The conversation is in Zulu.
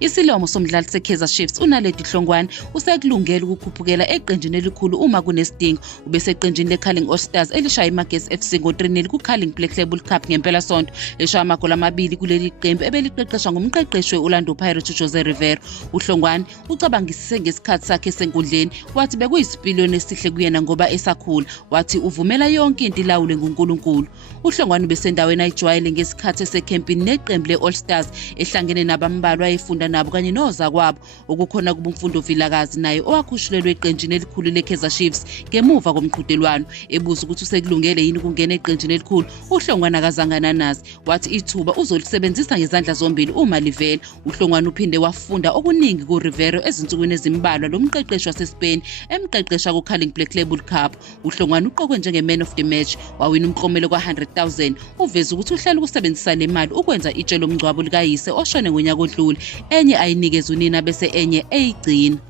Isilomo somdlali seKaizer Chiefs uNaledi Hlongwane usekulungela ukukhuphukela eqenjini elikhulu uma kunesidingo. Ubeseqenjini leCarling All Stars elishaya iMagesi FC ngo-3-0 kuCarling Black Label Cup ngempelasonto, eshaya amagoli 2 kuleli qembu ebeliqeqeshwa ngumqeqeshi we-Orlando Pirates uJose Rivera. uHlongwane ucabangisise ngesikhathi sakhe senkundleni, wathi bekuyisipiliyoni esihle kuyena ngoba esakhula, wathi uvumela yonke into ilawule nguNkulunkulu. uHlongwane besendaweni ayijwayele ngesikhathi esekhempini neqembu le-All Stars, ehlangene nabambalwa ayefunda nabo kanye nozakwabo, okukhona kubuMfundo Vilakazi naye owakhushulelwe eqenjini elikhulu leKaizer Chiefs ngemuva komqhudelwano. Ebuza ukuthi usekulungele yini ukungena eqenjini elikhulu, uHlongwane akazange nanazi, wathi ithuba uzolisebenzisa ngezandla zombili uma livela. uHlongwane uphinde wafunda okuningi kuRivera ezinsukwini ezimbalwa lo mqeqeshi waseSpain emqeqesha kuCarling Black Label Cup. uHlongwane uqokwe njenge-man of the match, wawina umklomelo ka-100,000. uveza ukuthi uhlela ukusebenzisa le mali ukwenza itshe lomngcwabo likayise oshone ngonyaka odlule, enye ayinikeza unina bese enye eyigcina.